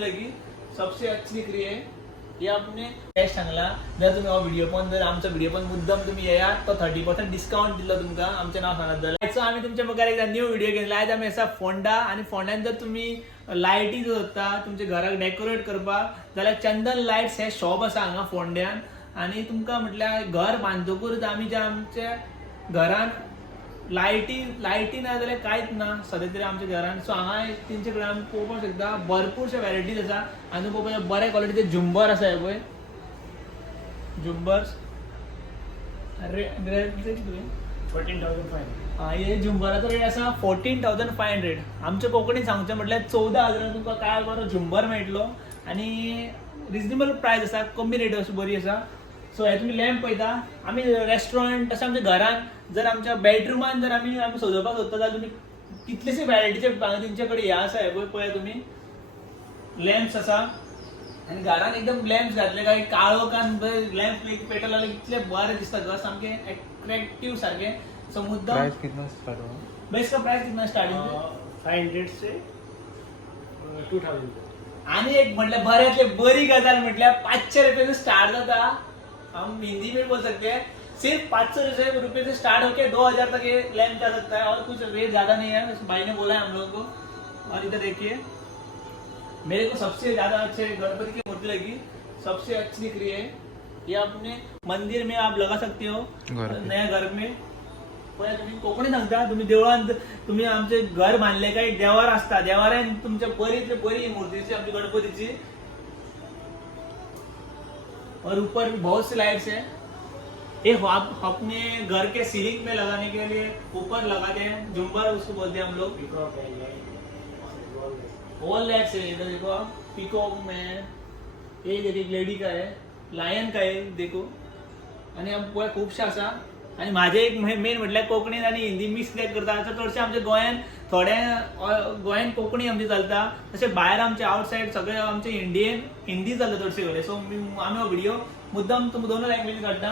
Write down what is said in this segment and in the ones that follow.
बोलते की सबसे अच्छी विक्री आहे हे आपने बेस्ट सांगला. जर तुम्ही व्हिडिओ पण जर आमचा व्हिडिओ पण मुद्दाम तुम्ही या तो 30% डिस्काउंट दिला तुमका आमच्या नाव सांगत जाल्यार आम्ही तुमच्या मुखार एकदा न्यू व्हिडिओ घेतला. आज आम्ही असा फोंडा आणि फोंड्यान जर तुम्ही लायटी जो होता तुमच्या घराक डेकोरेट करपाक जाल्यार चंदन लाईट्स हे शॉप असा हांगा फोंड्यान. आणि तुमका म्हटल्यार घर बांदतकूच आम्ही ज्या आमच्या घरान लायटी ना जाल्यार कांयच ना सद्या तरी आमच्या घरान. सो हांगा तेंचे कडेन आमी पळोवपाक शकता भरपूरशे वॅरायटीज आसा. आनी पळोवपाक बऱ्या क्वॉलिटीचे झुंबर आसा हे पळय झुंबर्स 14,500. हे झुंबराचो रेट आसा 14,500. आमच्या कोंकणीत सांगचें म्हटल्यार 14,000 तुमकां काय बरो झुंबर मेळटलो. आनी रिजनेबल प्रायस आसा, कमी रेट अशी बरी आसा. सो हे तुम्ही लॅम्प पळयता आमी रेस्टॉरंट तशें आमच्या घरान जर आमच्या बेडरुमान जर आमी सजोवपाक सोदता जाल्यार तुम्ही कितलेशे वॅरायटीचे तेंचे कडेन हे आसा हे पळय तुम्ही लॅम्प्स आसा. आनी घरान एकदम लॅम्प्स घातले काय काळोखान लॅम्प पेटवले जाल्यार इतले बरे दिसता घर सामके अट्रॅक्टिव्ह सारखे. सो मुद्दाम प्राइस कितना स्टार्ट होगा? बेस्ट का प्राइस कितना स्टार्टिंग 500 से 2000. आणि एक म्हटलं बऱ्यातले बरी गजाल म्हटल्या 500 रुपये से स्टार्ट जाता. हम हिंदी में बोल सकते हैं सिर्फ 500 रुपए से स्टार्ट होके 2,000 तक ये लैंप जा सकता है और कुछ रेट ज्यादा नहीं है. भाई ने बोला है हम लोगों को. और इधर देखिए मेरे को सबसे ज्यादा अच्छे गणपति की मूर्ति लगी, सबसे अच्छी दिख रही है. ये अपने मंदिर में आप लगा सकते हो नया घर में. तुम्ही कोकणी सांगता तुम्ही देवळान तुम्ही आमचे घर बांधले काय देवार असता देवारान तुमच्या बरीतली बरी मूर्तीची आमची गणपतीची. और ऊपर बहुत सी लाइट्स है. ये आप अपने घर के सीलिंग में लगाने के लिए ऊपर लगाते हैं झुंबर उसको बोलते हैं हम लोग. वॉल लाइट्स है इधर देखो आप पीकॉक में. ये देखिए लेडी का है, लायन का है देखो. आणि आमच्या खूपशा आसा. आणि माझे एक मेन म्हटल्यार कोंकणीन आणि हिंदी मिक्स करता. चडशे आमच्या गोंयान गोंयान कोंकणी आमची चलता तसे भायर आमचे आउटसाइड सगळे आमचे इंडियन हिंदी चलता चडशे कडेन. सो आमी हो व्हिडिओ मुद्दाम दोन लँग्वेज काढता.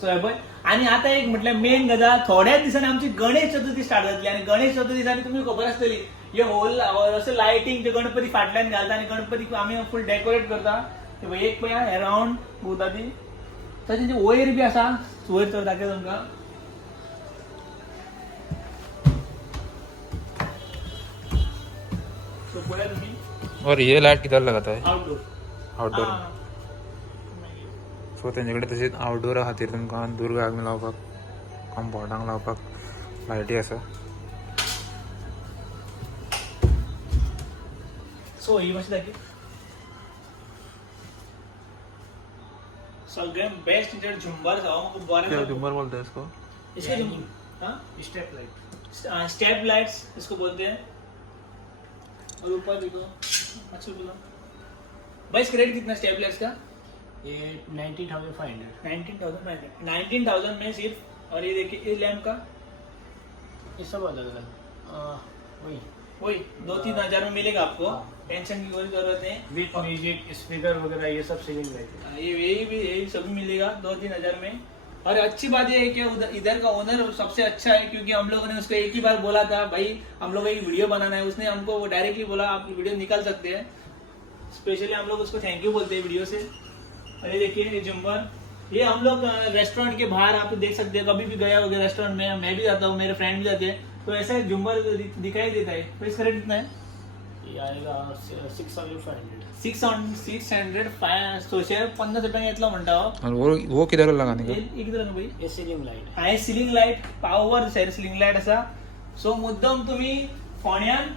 सो हे पळय. आणि आता एक म्हटल्यार मेन गजाल थोड्याच दिसांनी आमची गणेश चतुर्थी स्टार्ट जातली. आणि गणेश चतुर्थी दिसांनी तुम्ही खबर आसतली हे होल अशें लायटिंग जे गणपती फाटल्यान घालता आणि गणपतीक आमी फुल डेकोरेट करता. एक पळया हे राउंड भोंवता ती तशें वयर बी आसा. वयर चड दाखय तुमकां. तो पळया तुम्ही. और ये लाइट किधर लगाता है? आउटडोर. आउटडोर. सो तेंच्याकडे तशीच आउटडोरा खातीर तुमकां दुर्गाक लावपाक कंपाउंडाक लावपाक लायटी आसा. सो ही मातशी दाखय. सगळ्यात बेस्ट इंटर झुंबर क्या झुमर बोलते हैं इसको? इसके स्टेप लाइट. स्टेप लाइट्स इसको बोलते हैं. और ऊपर देखो अच्छा बोला भाई इसका रेट कितना स्टेप लाइट्स का? ये 19,500. 19,000 में सिर्फ. और ये देखिए ये लैम्प का ये सब अलग अलग वही 2-3 हजार में मिलेगा आपको. टेंशन की कोई जरूरत नहीं. विथ म्यूजिक स्पीकर वगैरह ये सब सीलिंग लाइट है. यही सभी मिलेगा 2-3 हजार में. और अच्छी बात यह है कि इधर का ओनर सबसे अच्छा है क्योंकि हम लोगों ने उसको एक ही बार बोला था भाई हम लोग एक वीडियो बनाना है. उसने हमको डायरेक्टली बोला आप वीडियो निकाल सकते हैं. स्पेशली हम लोग उसको थैंक यू बोलते हैं वीडियो से. अरे देखिए ये झुंबर ये हम लोग रेस्टोरेंट के बाहर आप देख सकते हैं. कभी भी गया होगा रेस्टोरेंट में मैं भी जाता हूँ मेरे फ्रेंड भी जाते हैं तो ऐसा झुंबर दिखाई देता है. तो इसका रेट कितना है? ये आएगा 6,500. 650 रुपये घेतला म्हणता. और वो किधर लगाने का? एक तरह भाई ये सीलिंग लाइट है. आहे ceiling light power ceiling light असा. सो मुद्दाम तुम्ही फोंड्यान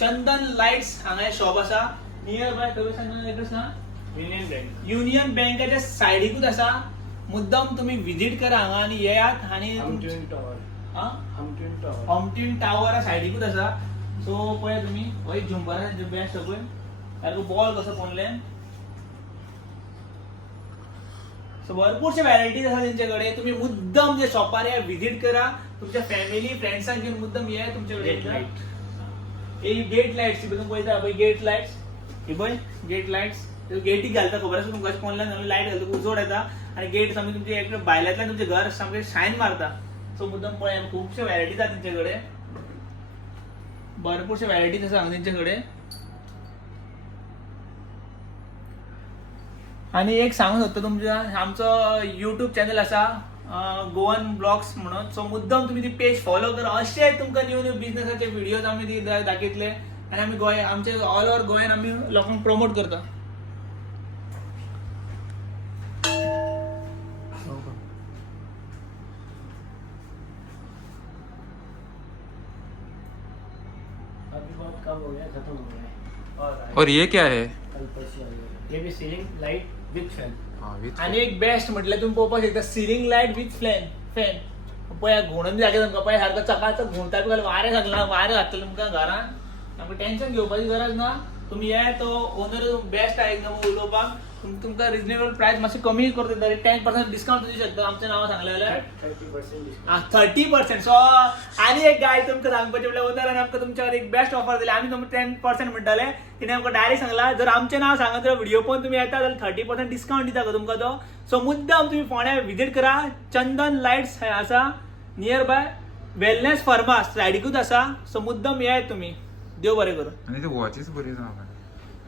चंदन लाईट्स हांगा शॉप असा. नियर बाय एड्रेस ना युनियन बँकेच्या सायडीकूच असा. मुद्दाम तुम्ही विजिट करा हांगा आणि येयात. आणि हमट्विन टावर सायडीकूच असा. सो पळय तुम्ही वय झुंबराचे बेस्ट पळय सारको बॉल कसो पोनलें. सो भरपूरशे व्हरायटीज आसा तेंच्याकडे. तुम्ही मुद्दाम जे शॉपार या विजिट करा. तुमच्या फॅमिली फ्रेंड्सांक घेऊन मुद्दाम या तुमच्याकडे. गेट लाईट्स तुम्ही पळयता पळय गेट लाईट्स ही पळय गेट लाईट्स. गेटी घालता खबर आसा तुमकां ऑनलायन लाईट घालता उजवड येता आणि गेट सामके तुमचे भायल्यातल्यान तुमचे घर सामके शायन मारता. सो मुद्दाम पळय खूपशे व्हरायटीज आसा तेंच्याकडे. भरपूरशे व्हरायटीज आसा हांगा तेंच्याकडे. आणि एक सांगत होतं तुमच्या आमचं युट्यूब चॅनल असा गोवन ब्लॉग्स म्हणून, सो मुद्दाम तुम्ही ती पेज फॉलो करा. असे तुमका न्यू न्यू बिझनेसाचे व्हिडिओज आम्ही ती दाखवले आणि आम्ही गोंय आमचे ऑल ओव्हर गोंयान आम्ही लोकांना प्रमोट करता. अभी बहुत कम हो गया, खत्म हो गया है. और ये क्या है? कल परसों आ गया. ये भी सीलिंग लाइट विथ फैन. हाँ विथ आणि एक बेस्ट म्हटलं तुम्ही पोपा शकता सिलिंग लाईट विथ फॅन पळय घोणून बी जागे तुमका पळय सारखं चकाचक घुमता बी वारे घातला वारे घातलं तुमका घरान आमकां टेन्शन घेवपाची गरज ना. तुम्ही या तो ओनर बेस्ट आहे एकदम उलोवपाक. तुमका रिजनेबल प्राइस मातशी कमी करता तरी 10% डिस्काउंट दिवू शकता आमच्या नावां सांगलें जाल्यार 30% डिस्काउंट. 30%. सो आणि एक गाय तुमकां सांगपाचें म्हटल्यार ओनरान आमकां तुमच्यावर एक बेस्ट ऑफर दिली. आम्ही तुमकां 10% म्हणटाले तिने आमकां डायरेक्ट सांगला जर आमचें नाव सांगत जाल्यार व्हिडिओ पळोवन तुम्ही येता जाल्यार 30% डिस्काउंट दिता गो तुमकां तो. सो मुद्दाम तुम्ही फोंड्या विजीट करा. चंदन लाईट्स आसा नियर बाय वेलनेस फार्मास सायडीकूच आसा. सो मुद्दाम येयात तुम्ही. देव बरें करूं. आणि ते वॉचेस बरी आसा.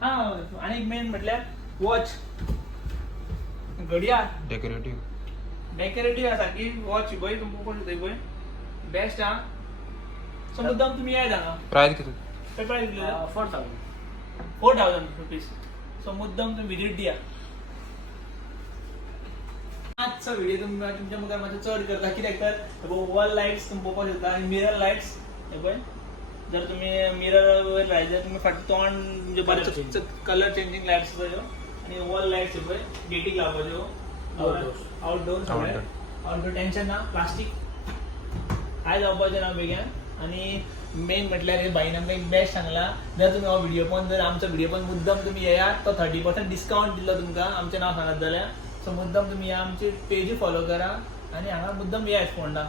हा आणि एक मेन म्हटल्यार वॉच घडयाळ डेकोरेटिव्ह आसा की वॉच पळय तुमकां कोण दिता पळय बेस्ट हा. सो मुद्दाम तुम्ही येयात हांगा. प्राइस किती? पेपर दिलेलो 4000. 4000 रुपीज. सो मुद्दाम तुम्ही विजीट दिया. आजचा व्हिडिओ तुमच्या मुखार मातसो चड करता कित्याक तर वॉल लाईट्स तुम्ही पळोवपाक शकता आणि मिरर लाईट्स हे पळय जर तुम्ही मिरर वयर लायल्यार तुम्ही फाटी तोंड म्हणजे बरें कलर चेंजिंग लाईट्स आसा ह्यो आणि वॉल लाईट्स हे पळय गेटीक लावपाच्यो आउटडोर सगळें आउटडोर टेन्शन ना. प्लास्टीक काय जावपाचें ना बेगीन. आणि मेन म्हटल्यार हे बाईन आमकां एक बेस्ट सांगला जर तुम्ही हो व्हिडिओ पळोवन जर आमचो व्हिडिओ पळोवन मुद्दाम तुम्ही येयात तो 30% डिस्काउंट दिलो तुमकां आमचें नाव सांगत जाल्यार. सो मुद्दाम तुम्ही आमची पेजूय फॉलो करा आणि हांगा मुद्दाम येयात फोंडा.